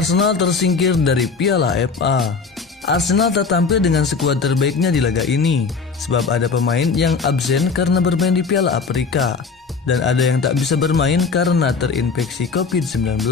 Arsenal tersingkir dari Piala FA. Arsenal tak tampil dengan skuad terbaiknya di laga ini, sebab ada pemain yang absen karena bermain di Piala Afrika, dan ada yang tak bisa bermain karena terinfeksi COVID-19.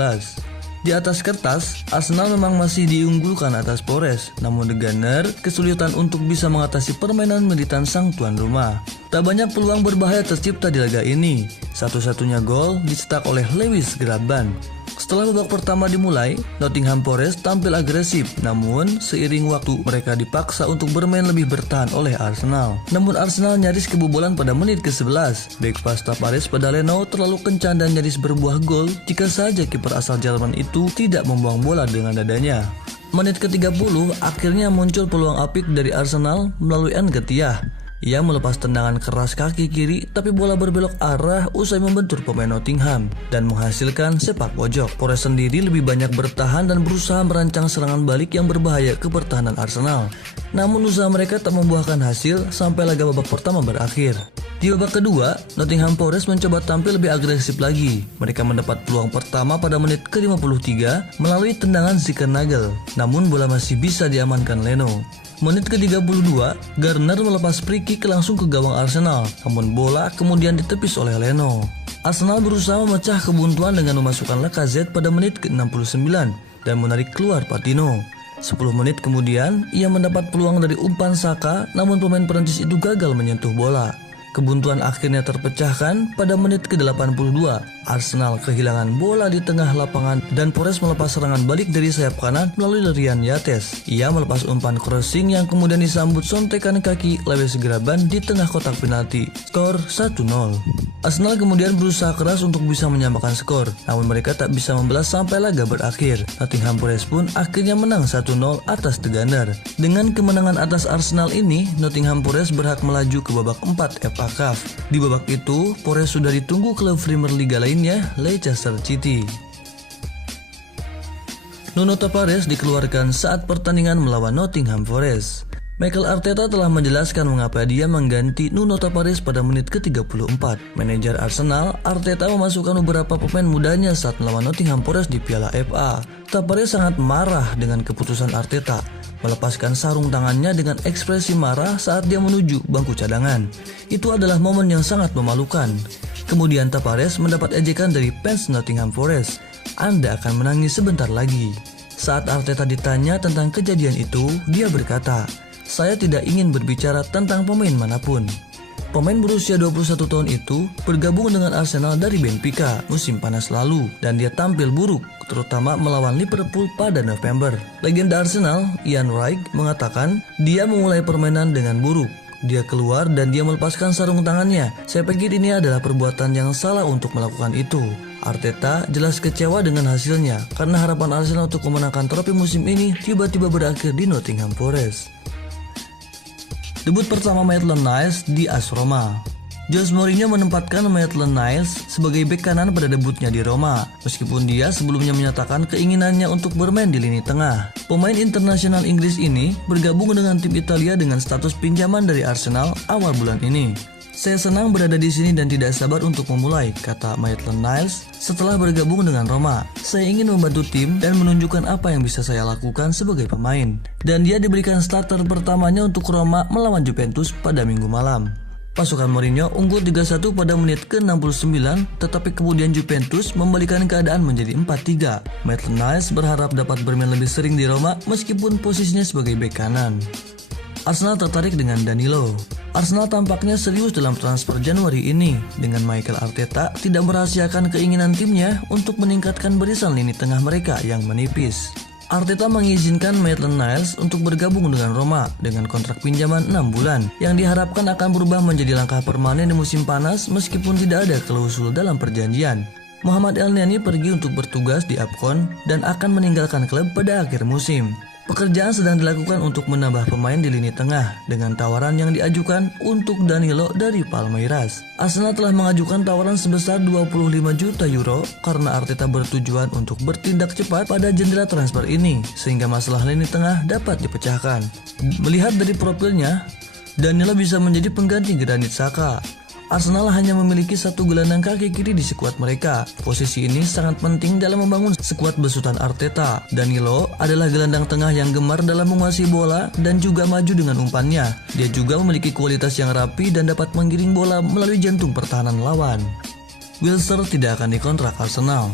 Di atas kertas, Arsenal memang masih diunggulkan atas Forest, namun The Gunners kesulitan untuk bisa mengatasi permainan militan sang tuan rumah. Tak banyak peluang berbahaya tercipta di laga ini. Satu-satunya gol dicetak oleh Lewis Graban. Setelah babak pertama dimulai, Nottingham Forest tampil agresif, namun seiring waktu mereka dipaksa untuk bermain lebih bertahan oleh Arsenal. Namun Arsenal nyaris kebobolan pada menit ke-11. Back pass Tavares pada Leno terlalu kencang dan nyaris berbuah gol jika saja kiper asal Jerman itu tidak membuang bola dengan dadanya. Menit ke-30 akhirnya muncul peluang apik dari Arsenal melalui Nketiah. Ia melepas tendangan keras kaki kiri, tapi bola berbelok arah usai membentur pemain Nottingham dan menghasilkan sepak pojok. Forest sendiri lebih banyak bertahan dan berusaha merancang serangan balik yang berbahaya ke pertahanan Arsenal. Namun usaha mereka tak membuahkan hasil sampai laga babak pertama berakhir. Di babak kedua, Nottingham Forest mencoba tampil lebih agresif lagi. Mereka mendapat peluang pertama pada menit ke-53 melalui tendangan Zickernagel, namun bola masih bisa diamankan Leno. Menit ke-32, Garner melepas free kick langsung ke gawang Arsenal, namun bola kemudian ditepis oleh Leno. Arsenal berusaha memecah kebuntuan dengan memasukkan Lacazette pada menit ke-69 dan menarik keluar Patino. 10 menit kemudian, ia mendapat peluang dari umpan Saka, namun pemain Perancis itu gagal menyentuh bola. Kebuntuan akhirnya terpecahkan pada menit ke-82. Arsenal kehilangan bola di tengah lapangan dan Forest melepas serangan balik dari sayap kanan melalui Ryan Yates. Ia melepas umpan crossing yang kemudian disambut sontekan kaki Lewis Graban di tengah kotak penalti. Skor 1-0. Arsenal kemudian berusaha keras untuk bisa menyamakan skor, namun mereka tak bisa membalas sampai laga berakhir. Nottingham Forest pun akhirnya menang 1-0 atas The Gunners. Dengan kemenangan atas Arsenal ini, Nottingham Forest berhak melaju ke babak 4 FA Cup. Di babak itu, Forest sudah ditunggu klub Premier Liga lainnya, Leicester City. Nuno Tavares dikeluarkan saat pertandingan melawan Nottingham Forest. Mikel Arteta telah menjelaskan mengapa dia mengganti Nuno Tavares pada menit ke-34. Manajer Arsenal, Arteta memasukkan beberapa pemain mudanya saat melawan Nottingham Forest di Piala FA. Tavares sangat marah dengan keputusan Arteta, melepaskan sarung tangannya dengan ekspresi marah saat dia menuju bangku cadangan. Itu adalah momen yang sangat memalukan. Kemudian Tavares mendapat ejekan dari fans Nottingham Forest. Anda akan menangis sebentar lagi. Saat Arteta ditanya tentang kejadian itu, dia berkata, "Saya tidak ingin berbicara tentang pemain manapun." Pemain berusia 21 tahun itu bergabung dengan Arsenal dari Benfica musim panas lalu dan dia tampil buruk, terutama melawan Liverpool pada November. Legenda Arsenal, Ian Wright, mengatakan dia memulai permainan dengan buruk. Dia keluar dan dia melepaskan sarung tangannya. Saya pikir ini adalah perbuatan yang salah untuk melakukan itu. Arteta jelas kecewa dengan hasilnya karena harapan Arsenal untuk memenangkan trofi musim ini tiba-tiba berakhir di Nottingham Forest. Debut pertama Maitland-Niles di AS Roma. Jose Mourinho menempatkan Maitland-Niles sebagai bek kanan pada debutnya di Roma, meskipun dia sebelumnya menyatakan keinginannya untuk bermain di lini tengah. Pemain internasional Inggris ini bergabung dengan tim Italia dengan status pinjaman dari Arsenal awal bulan ini. "Saya senang berada di sini dan tidak sabar untuk memulai," kata Maitland-Niles setelah bergabung dengan Roma. "Saya ingin membantu tim dan menunjukkan apa yang bisa saya lakukan sebagai pemain." Dan dia diberikan starter pertamanya untuk Roma melawan Juventus pada Minggu malam. Pasukan Mourinho unggul 3-1 pada menit ke-69, tetapi kemudian Juventus membalikan keadaan menjadi 4-3. Maitland-Niles berharap dapat bermain lebih sering di Roma meskipun posisinya sebagai bek kanan. Arsenal tertarik dengan Danilo. Arsenal tampaknya serius dalam transfer Januari ini, dengan Mikel Arteta tidak merahasiakan keinginan timnya untuk meningkatkan barisan lini tengah mereka yang menipis. Arteta mengizinkan Maitland-Niles untuk bergabung dengan Roma dengan kontrak pinjaman 6 bulan yang diharapkan akan berubah menjadi langkah permanen di musim panas meskipun tidak ada klausul dalam perjanjian. Mohamed Elneny pergi untuk bertugas di AFCON dan akan meninggalkan klub pada akhir musim. Pekerjaan sedang dilakukan untuk menambah pemain di lini tengah dengan tawaran yang diajukan untuk Danilo dari Palmeiras. Arsenal telah mengajukan tawaran sebesar 25 juta euro karena Arteta bertujuan untuk bertindak cepat pada jendela transfer ini sehingga masalah lini tengah dapat dipecahkan. Melihat dari profilnya, Danilo bisa menjadi pengganti Granit Xhaka. Arsenal hanya memiliki satu gelandang kaki kiri di skuad mereka. Posisi ini sangat penting dalam membangun skuad besutan Arteta. Danilo adalah gelandang tengah yang gemar dalam menguasai bola dan juga maju dengan umpannya. Dia juga memiliki kualitas yang rapi dan dapat menggiring bola melalui jantung pertahanan lawan. Wilshere tidak akan dikontrak Arsenal.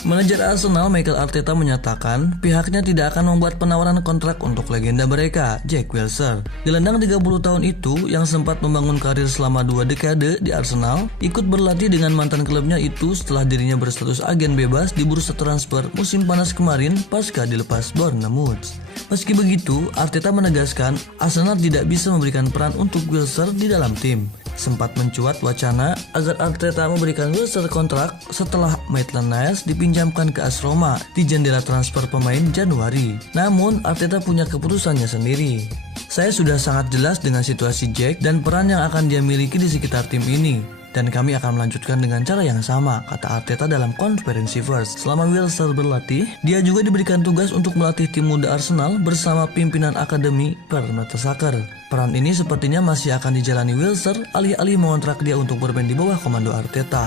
Manajer Arsenal Mikel Arteta menyatakan pihaknya tidak akan membuat penawaran kontrak untuk legenda mereka, Jack Wilshere. Gelandang 30 tahun itu yang sempat membangun karir selama 2 dekade di Arsenal, ikut berlatih dengan mantan klubnya itu setelah dirinya berstatus agen bebas di bursa transfer musim panas kemarin pasca dilepas Bournemouth. Meski begitu, Arteta menegaskan Arsenal tidak bisa memberikan peran untuk Wilshere di dalam tim. Sempat mencuat wacana agar Arteta memberikan Wilshere kontrak setelah Maitland-Niles dipinjamkan ke AS Roma di jendela transfer pemain Januari. Namun Arteta punya keputusannya sendiri. Saya sudah sangat jelas dengan situasi Jack dan peran yang akan dia miliki di sekitar tim ini. Dan kami akan melanjutkan dengan cara yang sama, kata Arteta dalam konferensi pers. Selama Wilshere berlatih, dia juga diberikan tugas untuk melatih tim muda Arsenal bersama pimpinan akademi Per Mertesacker. Peran ini sepertinya masih akan dijalani Wilshere alih-alih mengontrak dia untuk bermain di bawah komando Arteta.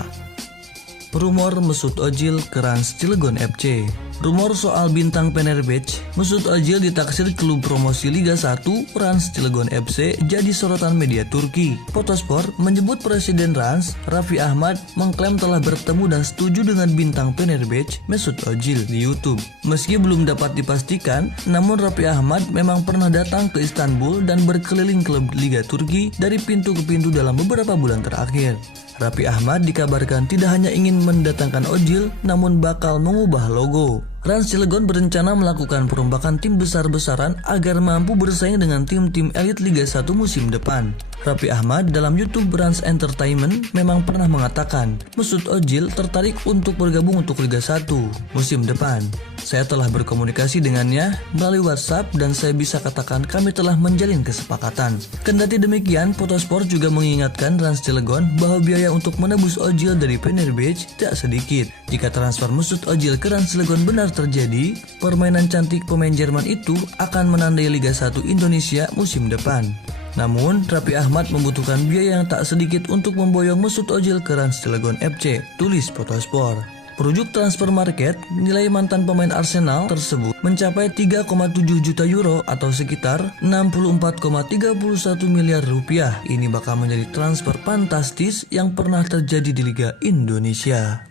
Rumor Mesut Ozil ke Rans Cilegon FC. Rumor soal bintang Fenerbahce, Mesut Ozil ditaksir klub promosi Liga 1 Rans Cilegon FC jadi sorotan media Turki. Fotosport menyebut Presiden Rans, Raffi Ahmad, mengklaim telah bertemu dan setuju dengan bintang Fenerbahce, Mesut Ozil di YouTube. Meski belum dapat dipastikan, namun Raffi Ahmad memang pernah datang ke Istanbul dan berkeliling klub Liga Turki dari pintu ke pintu dalam beberapa bulan terakhir. Raffi Ahmad dikabarkan tidak hanya ingin mendatangkan Ozil, namun bakal mengubah logo. Rans Cilegon berencana melakukan perombakan tim besar-besaran agar mampu bersaing dengan tim-tim elit Liga 1 musim depan. Raffi Ahmad dalam YouTube Rans Entertainment memang pernah mengatakan Mesut Ozil tertarik untuk bergabung untuk Liga 1 musim depan. Saya telah berkomunikasi dengannya melalui WhatsApp dan saya bisa katakan kami telah menjalin kesepakatan. Kendati demikian, Fotosport juga mengingatkan Rans Cilegon bahwa biaya untuk menebus Ozil dari Fenerbahce tidak sedikit. Jika transfer Mesut Ozil ke Rans Cilegon benar terjadi, permainan cantik pemain Jerman itu akan menandai Liga 1 Indonesia musim depan. Namun, Raffi Ahmad membutuhkan biaya yang tak sedikit untuk memboyong Mesut Ozil ke Rans Cilegon FC, tulis Fotosport. Perujuk transfer market, nilai mantan pemain Arsenal tersebut mencapai 3,7 juta euro atau sekitar 64,31 miliar rupiah. Ini bakal menjadi transfer fantastis yang pernah terjadi di Liga Indonesia.